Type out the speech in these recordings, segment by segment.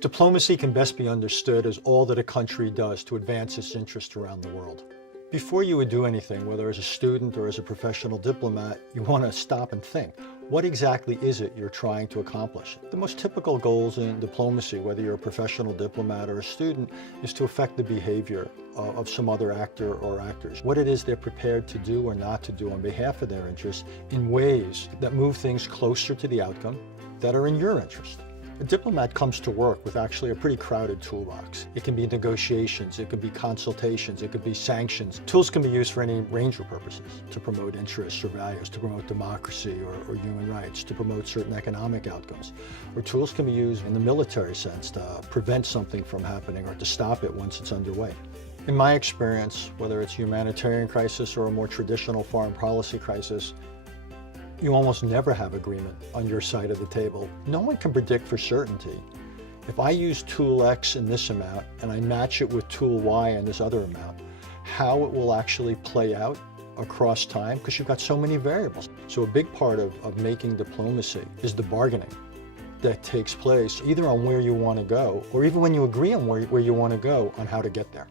Diplomacy can best be understood as all that a country does to advance its interest around the world. Before you would do anything, whether as a student or as a professional diplomat, you want to stop and think, what exactly is it you're trying to accomplish? The most typical goals in diplomacy, whether you're a professional diplomat or a student, is to affect the behavior of some other actor or actors. What it is they're prepared to do or not to do on behalf of their interests in ways that move things closer to the outcome that are in your interest. A diplomat comes to work with actually a pretty crowded toolbox. It can be negotiations, it could be consultations, it could be sanctions. Tools can be used for any range of purposes, to promote interests or values, to promote democracy or human rights, to promote certain economic outcomes. Or tools can be used in the military sense to prevent something from happening or to stop it once it's underway. In my experience, whether it's a humanitarian crisis or a more traditional foreign policy crisis, you almost never have agreement on your side of the table. No one can predict for certainty. If I use tool X in this amount and I match it with tool Y in this other amount, how it will actually play out across time, because you've got so many variables. So a big part of making diplomacy is the bargaining that takes place either on where you want to go, or even when you agree on where you want to go, on how to get there.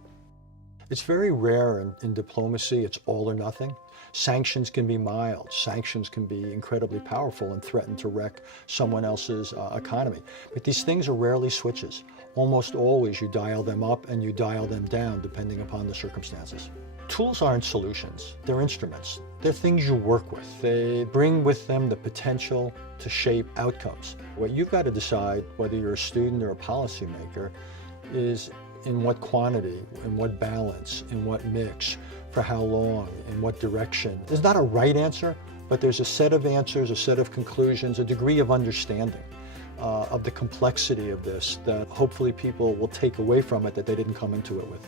It's very rare in diplomacy, it's all or nothing. Sanctions can be mild. Sanctions can be incredibly powerful and threaten to wreck someone else's economy. But these things are rarely switches. Almost always you dial them up and you dial them down depending upon the circumstances. Tools aren't solutions, they're instruments. They're things you work with. They bring with them the potential to shape outcomes. What you've got to decide, whether you're a student or a policymaker, is in what quantity, in what balance, in what mix, for how long, in what direction. There's not a right answer, but there's a set of answers, a set of conclusions, a degree of understanding of the complexity of this that hopefully people will take away from it that they didn't come into it with.